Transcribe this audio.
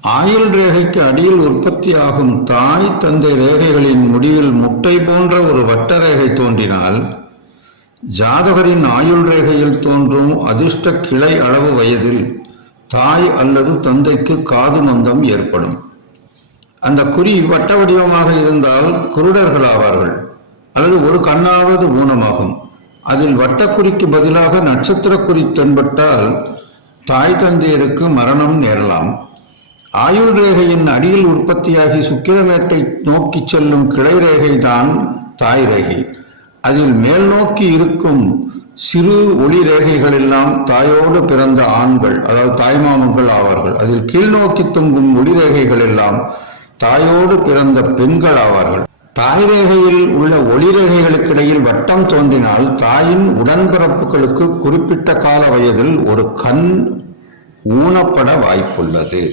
ஆயுள் ரேகைக்கு அடியில் உற்பத்தியாகும் தாய் தந்தை ரேகைகளின் முடிவில் முட்டை போன்ற ஒரு வட்ட ரேகை தோன்றினால் ஜாதகரின் ஆயுள் ரேகையில் தோன்றும் அதிர்ஷ்ட கிளை அளவு வயதில் தாய் அல்லது தந்தைக்கு காது மந்தம் ஏற்படும். அந்த குறி வட்ட வடிவமாக இருந்தால் குருடர்கள் ஆவார்கள், அல்லது ஒரு கண்ணாவது ஊனமாகும். அதில் வட்டக்குறிக்கு பதிலாக நட்சத்திர குறி தென்பட்டால் தாய் தந்தையருக்கு மரணம் நேரலாம். ஆயுள் ரேகையின் அடியில் உற்பத்தியாகி சுக்கிரமேட்டை நோக்கி செல்லும் கிளை ரேகை தான் தாய் ரேகை. அதில் மேல் நோக்கி இருக்கும் சிறு ஒளி ரேகைகள் எல்லாம் தாயோடு பிறந்த ஆண்கள், அதாவது தாய்மாமன்கள் ஆவார்கள். அதில் கீழ் நோக்கி தொங்கும் ஒளி ரேகைகள் எல்லாம் தாயோடு பிறந்த பெண்கள் ஆவார்கள். தாய் ரேகையில் உள்ள ஒளி ரேகைகளுக்கு இடையில் வட்டம் தோன்றினால் தாயின் உடன்பிறப்புகளுக்கு குறிப்பிட்ட கால வயதில் ஒரு கண் ஊனப்பட வாய்ப்புள்ளது.